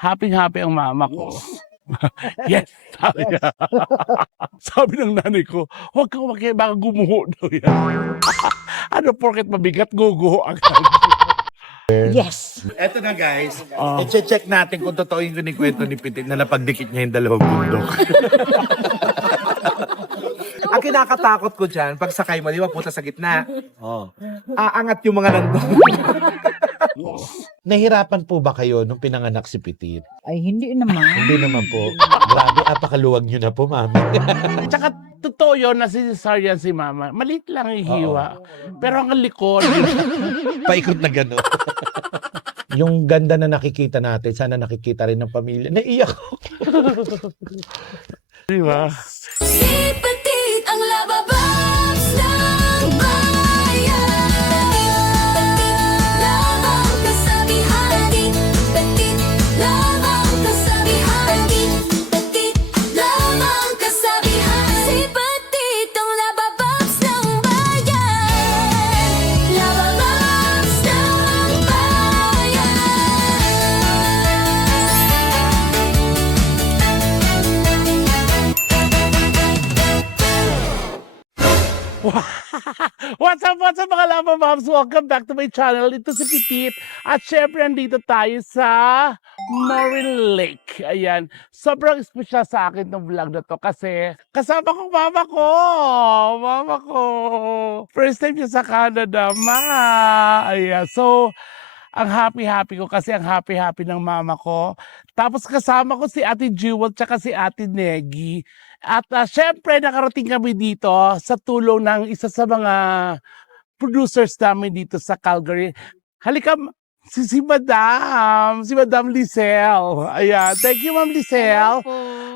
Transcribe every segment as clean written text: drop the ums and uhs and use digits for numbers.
Happy-happy ang mama ko. Yes. Yes, sabi niya. Sabi ng nanay ko, "Huwag kang umakyat baka gumuho daw yan." Ano porket mabigat guguho agad. Yes. Eto na guys, Oh. i-check natin kung totoo yung kinikwento ni Pitit na napagdikit niya yung dalawang bundok. Ang kinakatakot ko dyan, pag sakay mo, di ba, punta sa gitna. Oh. Aangat yung mga nandun. Nahirapan po ba kayo nung pinanganak si Pitit? Ay, hindi naman. Hindi naman po. Grabe, apakaluwag nyo na po, mami. Tsaka totoo yun na si cesarean si mama. Maliit lang yung hiwa. Pero ang likod. Paikot na gano'n. Yung ganda na nakikita natin, sana nakikita rin ng pamilya. Naiiyak ko. Di ba? Si Petit ang lababas ng bayan. Petit lamang kasabihani. Petit lamang kasabihani. Petit lamang kasabihani. Si Petit ang lababas ng bayan. Lababas ng bayan. What's up mga Lava Moms? Welcome back to my channel. Ito si Pitit. At syempre nandito tayo sa Morin Lake. Ayan. Sobrang special sa akin ng vlog na to kasi kasama ko mama ko. Mama ko. First time niya sa Canada, ma. Ayan. So, ang happy-happy ko kasi ang happy-happy ng mama ko. Tapos kasama ko si Ate Jewel tsaka si Ate Negi. At syempre nakarating kami dito sa tulong ng isa sa mga producers namin dito sa Calgary. Halika, si Madam Lisel. Ayan, thank you Ma'am Lisel.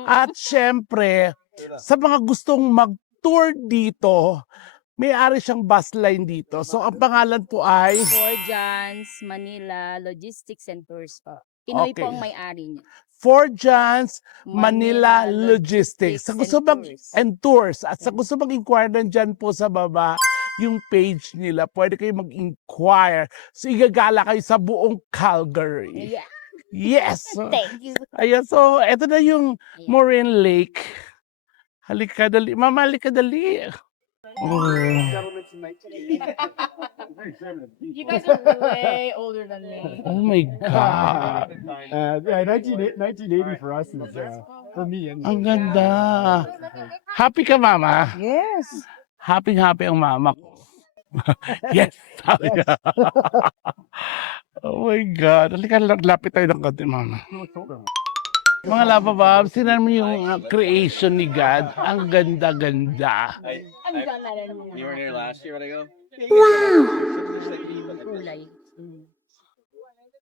At syempre, sa mga gustong mag-tour dito, may-ari siyang bus line dito. So ang pangalan po ay For John's Manila Logistics and Tours po. Pinoy Okay. po ang may-ari niya. For John's Manila Logistics. Sa gusto and tours. At sa gusto mag-inquire nandyan po sa baba yung page nila. Pwede kayo mag-inquire. So igagala kayo sa buong Calgary. Yeah. Yes! Thank you. Ayan, so eto na yung Morin Lake. Halika dali. Mama, halika dali. Oh. You guys are way older than me. Oh my God. Yeah, 1980 for us is for me. And Ang ganda. Happy ka, Mama? Yes. Happy-happy ang mama ko. Yes, sabi niya. Oh my God. Halika, lapit tayo ng konti, Mama. Mga Lava Bob, sinan mo yung creation ni God. Ang ganda-ganda. Ang ganda rin mo. You weren't here last year when I go? Kulay.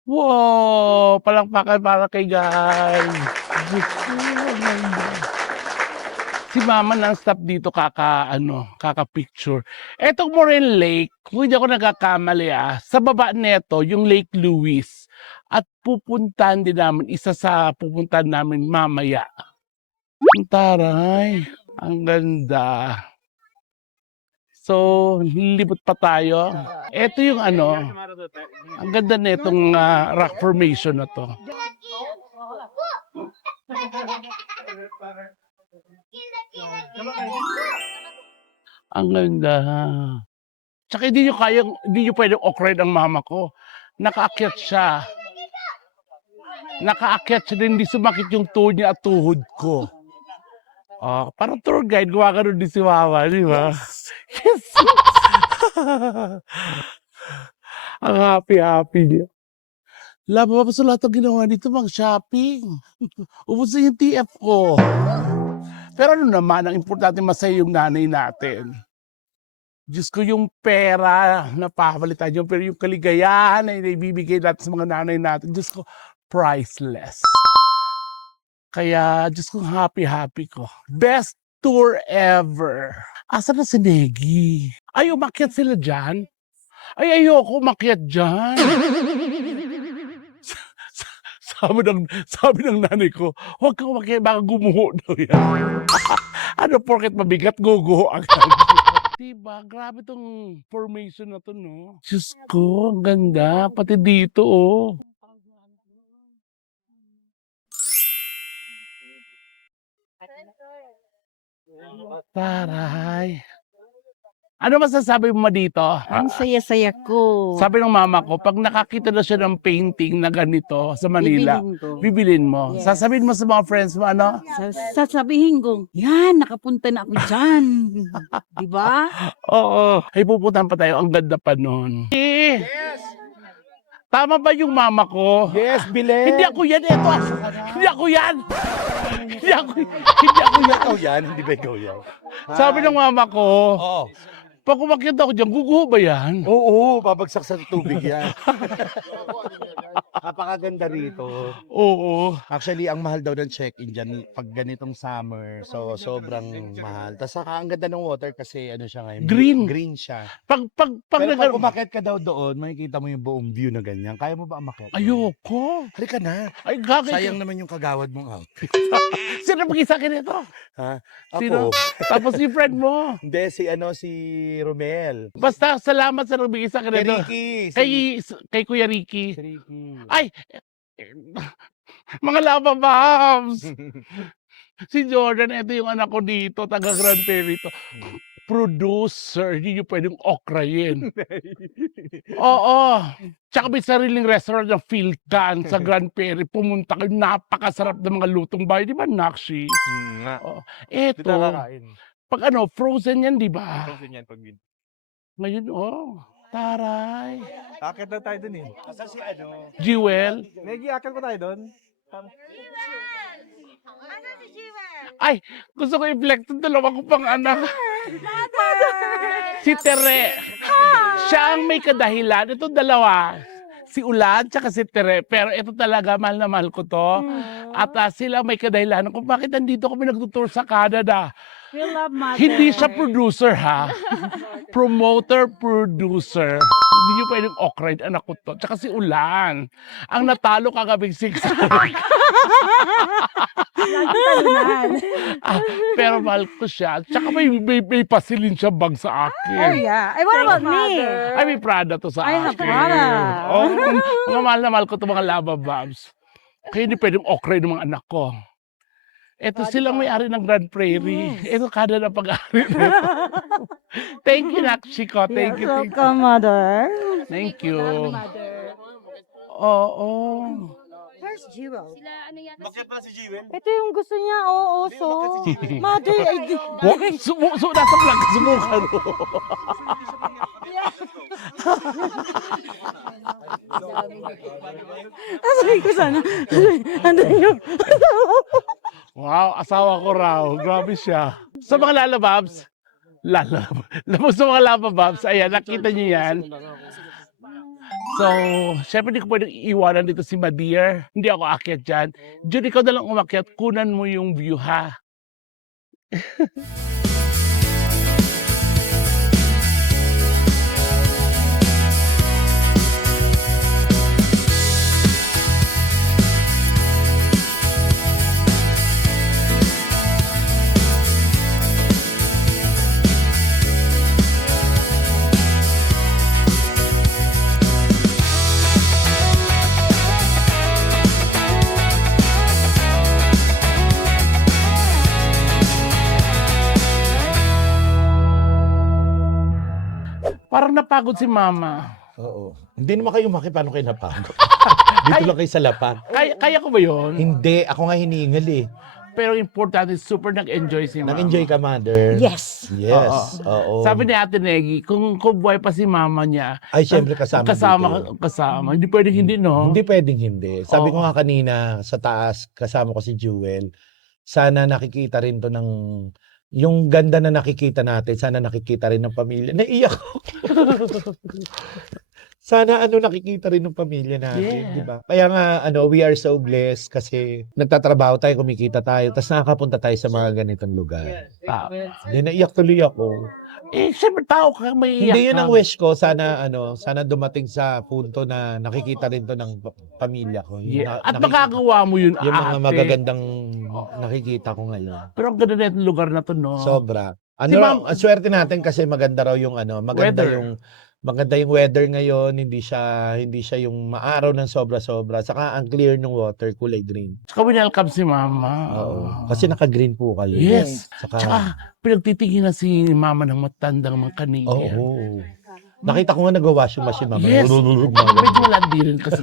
Wow! Palakpakan para kay God. Diyos ko, ang ganda. Si Mama non-stop dito kaka-picture. Etong Morin Lake, kung hindi ako nagkakamali sa baba neto, yung Lake Louise. At pupuntahan din namin, isa sa pupuntahan namin mamaya. Ang taray, ang ganda. So, lilibot pa tayo. Ito yung ang ganda netong rock formation na to. Ang ganda. Tsaka hindi nyo pwedeng okray ang mama ko. Nakaakyat siya. Nakaakyat siya din, hindi sumakit yung tuhod niya at tuhod ko. Parang tour guide, gumagano din si mama, di ba? Yes! Ang happy-happy niya. Laba pa sa lahat ng ginawa dito, mag-shopping. Ubus na yung TF ko. Pero ano naman, ang importante masaya yung nanay natin. Diyos ko, yung pera na papalitan yun, pero yung kaligayahan na ibibigay natin sa mga nanay natin, Diyos ko, priceless. Kaya, Diyos ko, happy-happy ko. Best tour ever. Asa na si Negi? Ay, umakyat sila dyan? Ay, ayoko umakyat dyan. Sabi ng nanay ko, huwag kang umakyat, baka gumuho daw yan. Ano porket mabigat, guguho agad. Diba? Grabe tong formation na to, no? Diyos ko, ang ganda. Pati dito, oh. Taray. Ano masasabi mo dito? Ang saya-saya ko. Sabi ng mama ko, pag nakakita na siya ng painting na ganito sa Manila, Bibilin ko. bibilin mo. Yes. Sasabihin mo sa mga friends mo, ano? Sasabihin ko, yan, nakapunta na ako dyan. Di ba? Oo. Ay, pupuntahan pa tayo. Ang ganda pa nun. Eh, tama ba yung mama ko? Yes, Bilen. Hindi ako yan. Ito ako. Hindi ako yan. Hindi ako yan. Ikaw yan, hindi ba ikaw yan? Sabi ng mama ko, Oo. pag umakyat ako dyan, guguho ba yan? Oo, babagsak sa tubig yan. Napakaganda rito. Oo. Actually, ang mahal daw ng check-in dyan pag ganitong summer. So, sobrang mahal. Tapos saka ang ganda ng water kasi ano siya ngayon. Green. Green siya. Pag Pero pag umakyat ka daw doon, makikita mo yung buong view na ganyan. Kaya mo ba umakyat? Ayoko. Halika na. Ay, gagay. Sayang naman yung kagawad mong outfit. Sino mag-isa akin ito? Ha? Sino? Ako. Tapos si friend mo. Hindi, si Romel. Basta salamat sa nagbigay sa akin Kay ito. Ricky. Kay Kuya Ricky. Si Ricky. Ay! Mga lava bombs! Si Jordan, ito yung anak ko dito, taga Grand Prairie to. Producer, hindi nyo pwedeng okrayin. Oo. Tsaka may sariling restaurant ng Philcan sa Grand Prairie. Pumunta kayo, napakasarap ng mga lutong bahay. Di ba, Nakshi? Nga. Oo. Dito Eto, kakain. pag ano, frozen yan, di ba? Frozen yan pag win. Ngayon, taray. Akit na tayo dun eh. Asa si ano? Jewel. Negi, akit ko tayo dun. Ay, gusto ko i-flex ang dalawa ko pang anak. Si Tere. Siya ang may kadahilan. Ito dalawa. Si Ulan tsaka si Tere. Pero ito talaga, mahal na mahal ko to. At sila may kadahilan kung bakit nandito kami nagtutour sa Canada. We love mother. Hindi siya producer, ha? Promoter, producer. Hindi nyo pwedeng okra, anak ko to. Tsaka si Ulan. Ang natalo kagabing 6. Pero mahal ko siya. Tsaka may pasilin siya bag sa akin. yeah. Ay, what about me? Ay, may Prada to sa I akin. have Prada. Oh, mga mahal na mahal ko to mga lava bombs. Kaya hindi pwedeng okra ng mga anak ko. Ito silang may-ari ng Grand Prairie. Ito kada na pag-ari. Thank you, Nakshiko. Thank you. Thank you. Welcome, mother. Thank you. Oo. Where's Jewel? Sila, ano yata? Bakit ba si Jiwen? Ito yung gusto niya, oo, so. Mother, ay di. Nasa vlog. Subukan mo. Sabi ko sana. Ano yung. Wow, asawa ko raw. Grabe siya. Sa mga lalababs, sa mga lalababs, ayan, nakita niyo yan. So, syempre hindi ko pwedeng iwanan dito si Madeir. Hindi ako aakyat dyan. Jun, ikaw na lang umakyat. Kunan mo yung view, ha? Parang napagod si Mama. Oo. Hindi naman kayo paano kayo napagod? Dito lang kayo sa lapag. Kaya ko ba yun? Hindi, ako nga hiningal eh. Pero importante, super nag-enjoy si Mama. Nag-enjoy ka, mother? Yes. Yes, oo. Sabi ni Ate Negi, kung buhay pa si Mama niya, Ay, syempre kasama dito. kasama. Hindi pwedeng hindi, no? Hindi pwedeng hindi. Sabi Oo. ko nga kanina, sa taas, kasama ko si Jewel, sana nakikita rin to ng, yung ganda na nakikita natin, sana nakikita rin ng pamilya. Naiyak ako. Sana nakikita rin ng pamilya natin, Yeah. di ba? Kaya nga, we are so blessed kasi nagtatrabaho tayo, kumikita tayo, tapos nakakapunta tayo sa mga ganitong lugar. Hindi, naiyak tuloy ako. Siyempre tao ka, may iyak Hindi yun ka. ang wish ko, sana dumating sa punto na nakikita rin to ng pamilya ko. Yung Yeah. At nakikita- magagawa mo yun, yung mga ate. magagandang nakikita ko ngayon. Pero ang ganda na itong lugar na to, no? Sobra. Si Ma'am- Ang swerte natin kasi maganda raw yung maganda Weather. yung maganda yung weather ngayon, hindi siya yung maaraw ng sobra-sobra. Saka ang clear ng water, kulay green. Tsaka winelcome si mama. Oo. Kasi naka-green po kayo. Yes. Saka, Tsaka pinagtitingin na si mama ng matandang mga Canadian. oo. Nakita ko nga nag-wash yung machine, mama. Yes. Medyo malandi rin kasi.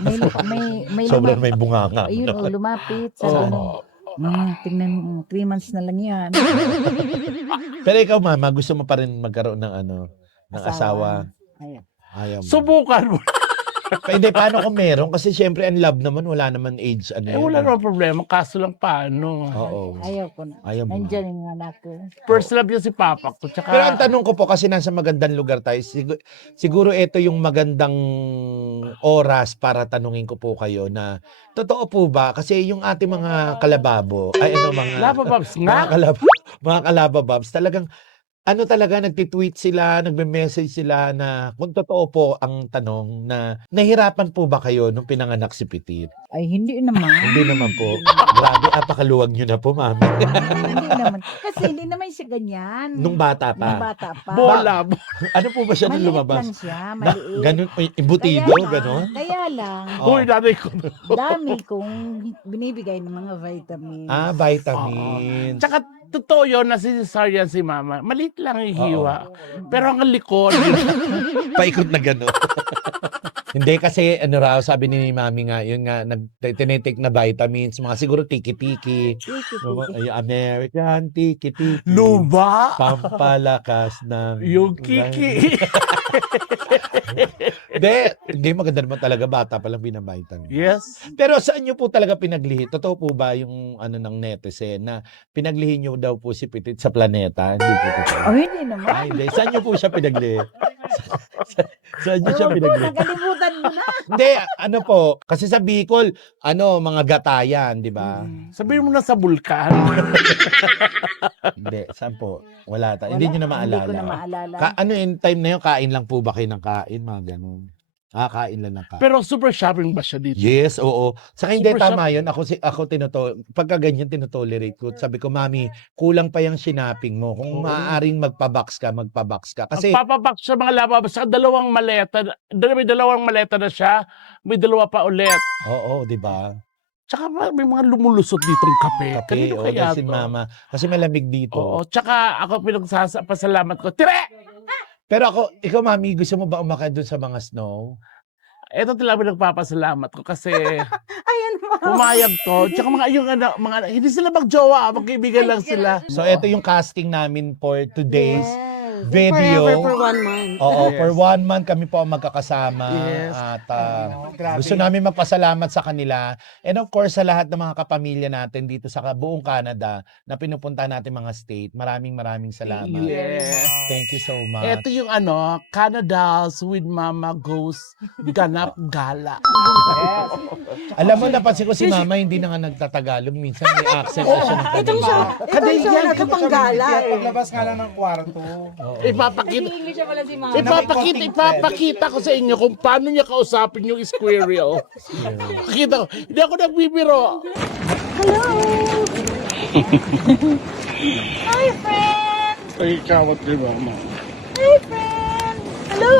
May Sobrang may bunganga. Ayun, lumapit. Sabi Oo. tingnan mo, 3 months na lang yan. Pero ikaw, mama, gusto mo pa rin magkaroon ng ng asawa. Ayan. Ayaw mo. Subukan mo. Hindi, paano kung meron? Kasi syempre, ang love naman, wala naman age. Wala naman problema. Kaso lang paano. Oo. Ayaw ko na. Ayaw mo. Nandyan yung anak ko. First love yun si Papa ko. Tsaka, Pero ang tanong ko po, kasi nasa magandang lugar tayo, siguro ito yung magandang oras para tanungin ko po kayo na, totoo po ba? Kasi yung ating mga kalababo, Lava Babs nga. mga kalabababs, talagang, talaga, nagtitweet sila, nagme-message sila na kung totoo po ang tanong na nahirapan po ba kayo nung pinanganak si Pitit? Ay, hindi naman. Hindi naman po. Grabe, apakaluwag nyo na po, mami. Hindi naman. Kasi hindi naman siya ganyan. Nung bata Nung pa. bata pa. Bola. Ano po ba siya nung Maliit lumabas? lang siya. Maliit. Ganun, imbutido, gano'n? Kaya lang, Uy, nanay ko. dami kong binibigay ng mga vitamins. Ah, vitamins. Tsaka, totoo yun na si Cesarean si Mama. Maliit lang yung hiwa. Pero ang likod. Paikot na gano'n. Hindi kasi, raw, sabi ni mami nga, yun nga, tinitake na vitamins, mga siguro tiki-tiki. Ay, American tiki-tiki. Luba. Pampalakas ng... Yung kiki. Hindi, maganda naman talaga, bata palang binabaitan. Yes. Pero saan nyo po talaga pinaglihi? Totoo po ba yung ng netizen na pinaglihi nyo daw po si Pitit sa planeta? Hindi po totoo. Oh, hindi naman. Ay, hindi. Saan nyo po siya pinaglihi? Saan nyo siya pinaglihi? Nakalimutan mo na. Hindi, po. Kasi sa Bicol, mga gatayan, di ba? Sabihin mo na sa bulkan. Hindi, saan po? Wala tayo. Hindi nyo na maalala. Hindi ko na maalala. Yung time na yun, kain lang po ba kayo ng kain? Mga ganun. Kain lang ng kain. Pero super shopping ba siya dito? Yes, oo. Saka hindi, Super tama yun. Ako pagka ganyan, tinotolerate ko. Sabi ko, mami, kulang pa yung sinapping mo. Kung maaaring magpa-box ka. Kasi, Ang papabox siya mga Lava Babs. Sa dalawang maleta. May dalawang maleta na siya. May dalawa pa ulit. oo, di ba? Tsaka may mga lumulusot ditong kape. Kape, Kanino oo, kaya si to? mama. Kasi malamig dito. Oo. Tsaka ako pinagpasalamat ko. Tire! Pero ikaw, mami, gusto mo ba umakay dun sa mga snow? Ito talaga pinagpapasalamat ko kasi Ayan mo. pumayag to. Tsaka hindi sila magjowa. Magkaibigan lang sila. So, ito yung casting namin for today's Yes. video. Forever for 1 month. Oo, Yes. for 1 month kami po ang magkakasama. Yes. At gusto namin magpasalamat sa kanila. And of course, sa lahat ng mga kapamilya natin dito sa buong Canada na pinupunta natin mga state. Maraming salamat. Yes. Thank you so much. Ito yung Canada's with Mama Goes Ganap Gala. Alam mo, napansin ko si Mama hindi na nga nagtatagalog. Minsan may accent na siya ng Canadian. Canadian. nakapanggala. Paglabas nga lang ng kwarto. Ipapakita ko sa inyo kung paano niya kausapin yung squirrel. Pakita ko. Hindi ako nagbibiro. Hi, friend! Ay, kawat kay Mama. Hi, friend! Hello!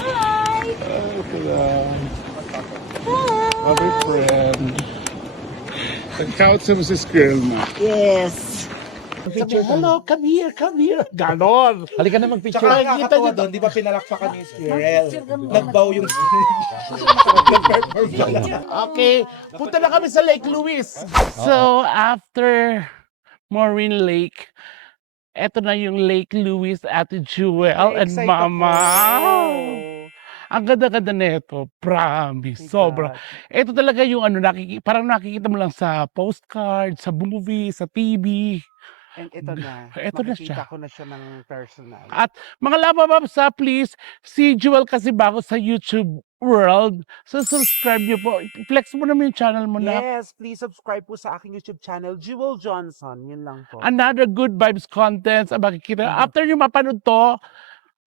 Hi! Happy friend. Nag-count sa si squirrel mo. Yes. Sabi, hello, come here. Ganon. Halika na mag-picture. Tsaka Nakikita nakakatawa niyo- doon, di ba pinalakpakan ni Squirrel? Nagbaw yung... Okay, punta na kami sa Lake Louise. So, after Maureen Lake, eto na yung Lake Louise, Ate Jewel and Excited Mama. ako. Ang ganda-ganda nito, promise, sobra. Ito talaga yung parang nakikita mo lang sa postcard, sa movie, sa TV. And ito na. Ito na Makikita siya. ko na siya ng personal. At mga Lava Babs, please, si Jewel kasi bago sa YouTube world, so subscribe niyo po. Flex mo naman yung channel mo na. Yes, please subscribe po sa aking YouTube channel, Jewel Johnson. Yun lang po. Another good vibes contents ang makikita. After nyo mapanood to,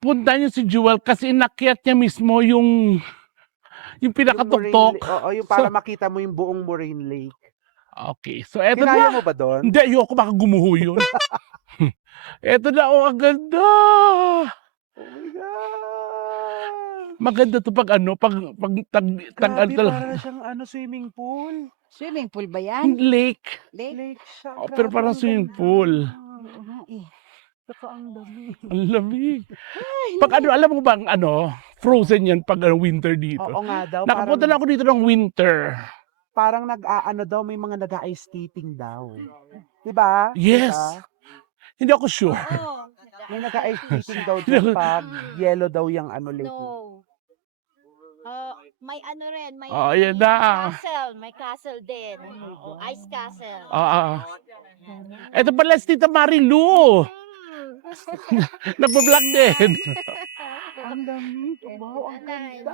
punta nyo si Jewel kasi inakyat niya mismo yung Yung pinakatuktok. Moraine Oo, yung para makita mo yung buong Moraine Lake. Okay, so eto Kinaya na. mo ba doon? Hindi, ayoko baka gumuho yun. Eto na, oh, ang ganda. Oh my God! Maganda to pag ano, pag Grabe, ano, para siyang swimming pool. Swimming pool ba yan? lake. Lake siya. Oh, pero Grabe, parang ang swimming ganda. pool. Oo nga eh. Saka ang dami. Ang lamig. Pag ano, alam mo ba ang frozen yan pag winter dito. Oo nga daw. Nakapunta na ako dito ng winter. Parang daw, may mga nag-ice skating daw. Diba? Yes. Diba? Hindi ako sure. Oo. May nag-ice skating daw dyan pag yellow daw yung lake. No. May ano rin, may Oh, ayan na. may castle din. Oh, ice castle. Ito pala si Tita Marilu. Nagbablog din. Ang dami. Wow, ang ganda.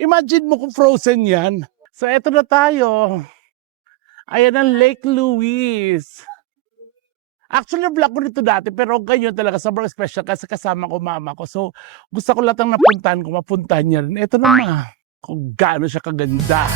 Imagine mo kung frozen yan. So, eto na tayo. Ayan ang Lake Louise. Actually, vlog ko nito dati, pero ganyan talaga, sobrang special kasi kasama ko mama ko. So, gusto ko lahat ng napuntahan ko, mapuntahan niya rin. Ito naman, kung gaano siya kaganda.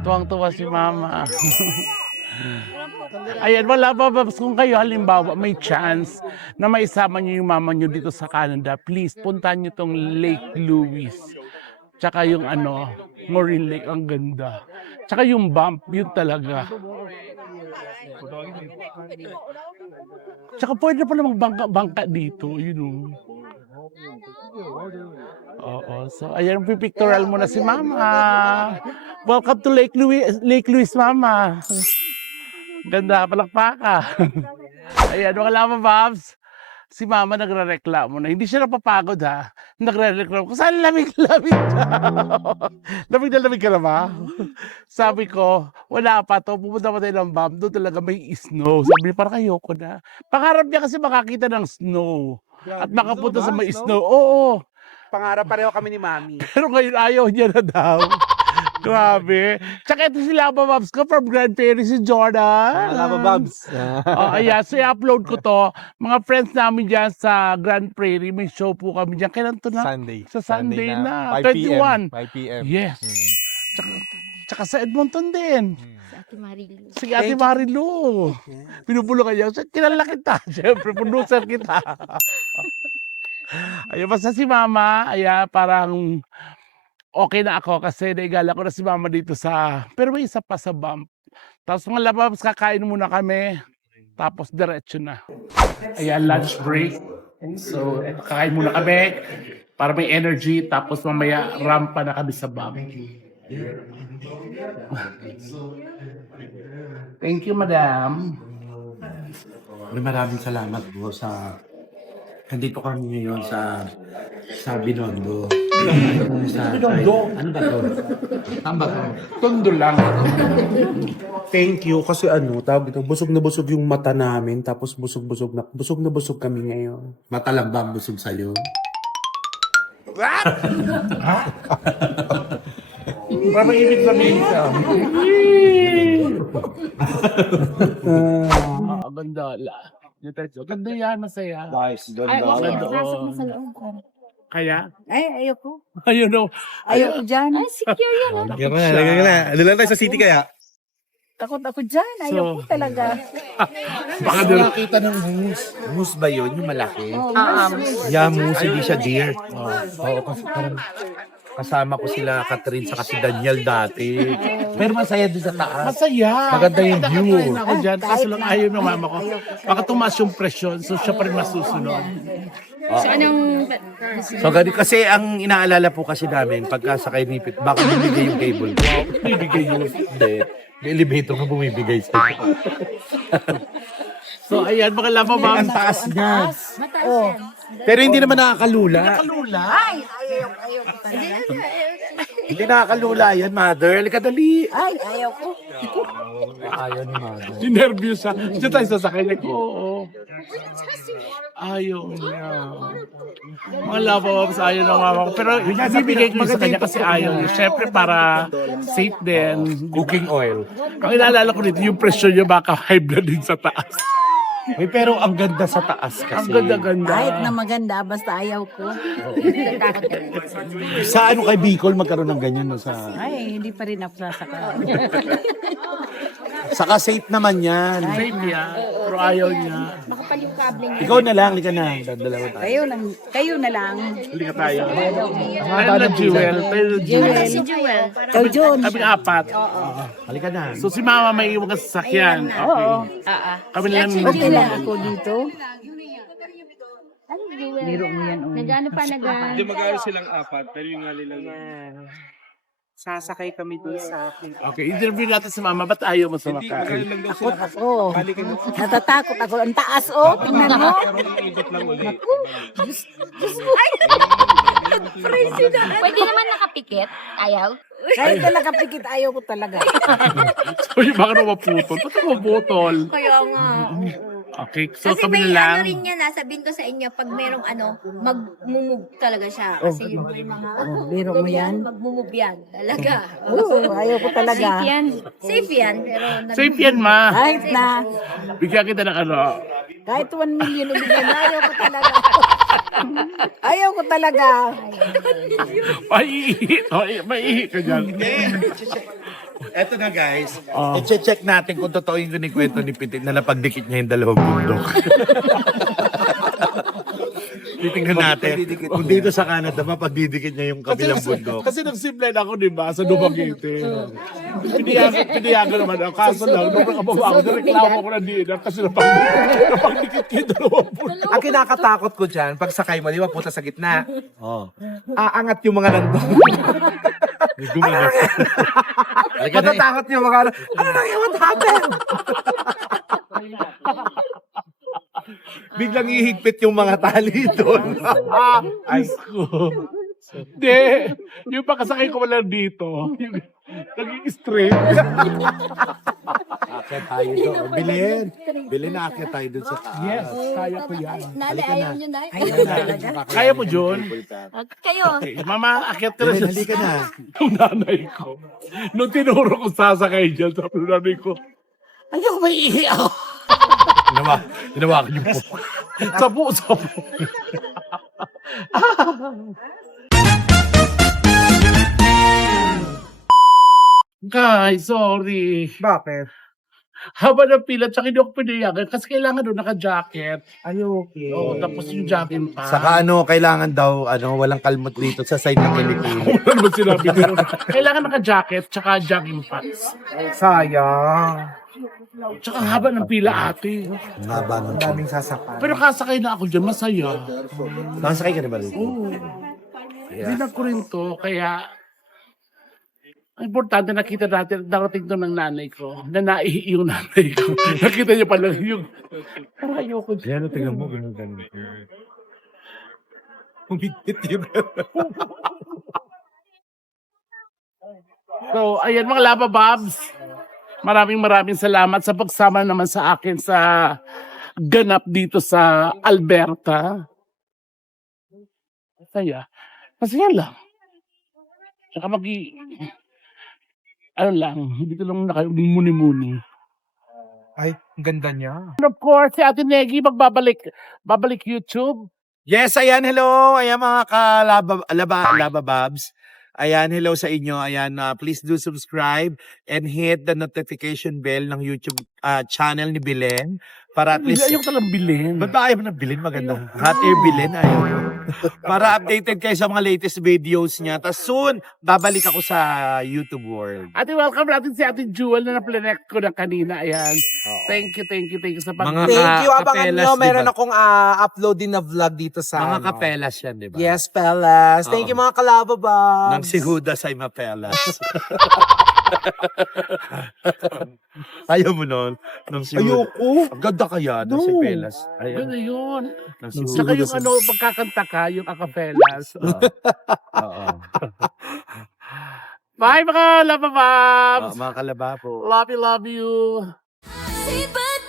Tuwang-tuwa si mama. Ayan, wala pa ba kung kayo halimbawa may chance na maisama niyo yung mama niyo dito sa Canada, please puntahan niyo tong Lake Louise. Tsaka yung Morin Lake, ang ganda. Tsaka yung bump, yun talaga. Tsaka pwede pala magbangka dito, Oo, so ayan, pipictorial mo na si mama. Welcome to Lake Louise, mama. Ganda, palakpakan. Ayan, wala pa, Babs. Si mama nagre-reklamo na. Hindi siya napapagod, ha? Nagre-reklamo. Kung saan lamig-lamig ka? Lamig na lamig ka na ba? Sabi ko, wala pa to. Pupunta pa tayo ng Bam. Doon talaga may snow. Sabi niya, parang ayoko na. Pangarap niya kasi makakita ng snow. At makapunta sa may snow. Oo. Pangarap pareho kami ni Mami. Pero ngayon ayaw niya na daw. Grabe. Tsaka ito si Lava Babs ko from Grand Prairie, si Jordan. Lava Babs. Ayan, so i-upload ko to. Mga friends namin dyan sa Grand Prairie, may show po kami dyan. Kailan to na? Sunday. Sa Sunday na. 5 p.m. 21. 5 p.m. Yes. Tsaka sa Edmonton din. Si Ate Marilu. Si Ate Marilu. Pinupulong kanya. Kilala kita. Siyempre, producer kita. Ayan, basta si Mama, ayan, parang okay na ako kasi naigala ko na si Mama dito sa, pero may isa pa sa bump. Tapos mga lababs, kakain muna kami. Tapos diretso na. Ayan, lunch break. So, eto, kakain muna kami para may energy. Tapos mamaya, rampa na kami sa bump. Thank you, madam. Maraming salamat po sa... Nandito kami ngayon sa Binondo. Binondo? Ano ba to? Ano ba to? Tondo lang. Thank you kasi tawag ito, busog na busog yung mata namin tapos busog na busog kami ngayon. Matalang ba ang busog sa'yo? Parang ibig sabihin ka. Ganda. Ganda yan, masaya. Nice, Ay, okay. Ganda, Pasok mo oh. sa loob. Kaya? Ay, ayoko. Ayun o. Ayoko dyan. Ay, secure yan. Lagyan ka na. Ano lang tayo sa city kaya? Takot ako dyan. Ayoko talaga. Baka doon. Nakita ng moose. Moose ba yun? Yung malaki? Yeah, Moose, hindi siya deer. Oo, kasi parang kasama ko sila Catherine sa si Daniel dati. Pero masaya doon sa taas. Masaya. Maganda yung view. Nakakain ako dyan. Kaso lang ayaw ng mama ko. Baka tumaas yung presyon. So siya pa rin masusunod. So, anong... So ganun kasi ang inaalala po kasi namin pagkasakay ni Pit, baka bibigay yung cable. Wow, bibigay yun. Hindi. May elevator na bumibigay sa'yo. So ayan, mga lava Ang ma'am. taas niya. Mataas yan. Pero hindi naman nakakalula. Kalula. Ay, Hindi nakakalula yan, mother. Halika dali. Ay, ayaw ko. Ayaw ni mother. Nervous siya. Diyan tayo sasakay niya. Oo. Ayaw niya. Mga love ayaw ng mama ko. Pero ibibigay ko yun sa kanya kasi ayaw niya. Siyempre para safe din. Cooking oil. Ang inaalala ko dito, yung presyon niya baka high blood din sa taas. Uy, pero ang ganda sa taas kasi. Ang ganda-ganda. Kahit na maganda, basta ayaw ko. Sa ano kay Bicol magkaroon ng ganyan no sa. Ay, hindi pa rin ako sasakay. Saka safe naman yan. Safe niya. Pero ayaw niya. Ikaw na lang, halika na. Dalawa tayo. Kayo na lang. Halika tayo. Tayo na Jewel. Tayo na Jewel. Si Jewel. Kay John. Kami apat. Halika na. So si mama may iwan ka sa sasakyan. Okay. Kami lang. Okay lang ako dito. Ano Jewel? Biro mo yan. Oh. Nagano pa Hindi magkano silang apat, pero yung nga nilang Sasakay kami doon sa akin. Okay, interview natin si mama. Ba't ayaw mo sumakay? lang daw sila kasi Oh, balikan mo. natatakot ako. Ang taas, oh. Tingnan mo. Ikot lang ulit. Pwede naman nakapikit. Ayaw. Kahit na nakapikit, ayaw ko talaga. So yung baka na maputol. Ba't na maputol? Kaya nga. Okay, so Kasi kami may na lang. ano rin yan, sabihin ko sa inyo, pag merong mag-move talaga siya. Kasi yung may mga, Biro mo yan. mag-move yan. Talaga. Oo, ayaw ko talaga. Safe yan, pero Safe yan, ma. Kahit na, Bigyan kita ng ano. kahit 1 million ibigay na, ayaw ko talaga. Ayaw ko talaga. Maiihi ka dyan. Eto na guys, i-check natin kung totoo yung kinikwento ni Pitit na napagdikit niya yung dalawang bundok. Titingnan natin kung dito sa Canada mapagdidikit niya yung kabilang bundok. Kasi nagsimple na ako, di ba, sa Dumaguete. Piniyagan naman ako. Kaso lang, nung nakababa ako, nareklamo ko na din. Kasi napagdikit kayo dalawang puno. Ang kinakatakot ko dyan, pag sakay mo, di ba, punta sa gitna. Oh. Aangat yung mga nandun. Gumanos. Matatakot yung mga ano lang yun, what happened? Biglang ihigpit yung mga tali doon. Ay, ko. Hindi. Yung pakasakay ko wala dito. Yung naging straight. Akyat tayo doon. Bilhin na akyat tayo doon sa taas. Yes, kaya ko yan. Nali, ayaw nyo na. Ayaw ko talaga. Kaya mo, John? Kayo. Okay, mama, akyat ka na. Bilhin, halika na. Yung nanay ko. Nung tinuro ko sasakay dyan, sabi ng nanay ko, ayaw, may ihi ako. Hinawakan yung po. Sapo. Guys, sorry. Bakit? Haba ng pila, tsaka hindi ako pinayagan kasi kailangan doon naka-jacket. Ay, okay. Oo, tapos yung jacket pa. Saka kailangan daw, walang kalmot dito sa side ng kilikili. Ano naman sinabi nila? Kailangan naka-jacket, tsaka jogging pants. Sayang. Tsaka haba ng pila, ate. Haba ng Ang daming sasakay. Pero kasakay na ako dyan, masaya. Nakasakay ka na ba rin? Hindi na ko rin to, kaya ang importante nakita natin, darating to ng nanay ko, na naihi yung nanay ko. Nakita niyo pala yung, parang ayoko dyan. Yan, tingnan mo, ganun. Humigpit yun. So, ayan mga Lava Bobs. Maraming salamat sa pagsama naman sa akin sa ganap dito sa Alberta. Masaya. Masaya lang. Tsaka ano lang, hindi ko lang muni-muni. Ay, ang ganda niya. And of course, si Ate Negi babalik YouTube. Yes, ayan, hello. Ayan mga Lava Babs. Ayan, hello sa inyo. Ayan, please do subscribe and hit the notification bell ng YouTube channel ni Belen. Para at least... Ayaw ko talang bilhin. Ba't ba ayaw mo na Belen? Maganda. Hot air Belen, ayaw. Para updated kayo sa mga latest videos niya. Tapos soon, babalik ako sa YouTube world. Ate, welcome natin si Ate Jewel na na-planet ko na kanina. Ayan. Thank you sa Mga Thank you. Abangan kapelas, nyo, meron diba? akong upload din na vlog dito sa Mga ano. kapelas yan, di ba? Yes, fellas. Thank you mga kalababas. Nang si Judas ay mapelas. Ayaw mo nun? Nung si Ayoko. Ang ganda kaya nung si No. Belas. Ganda yun. Nung si Saka yung Siguro ano, pagkakanta ka, yung acapellas. Oo. Bye mga Lava Babs! Mga kalaba po. Love you, love you. Say, but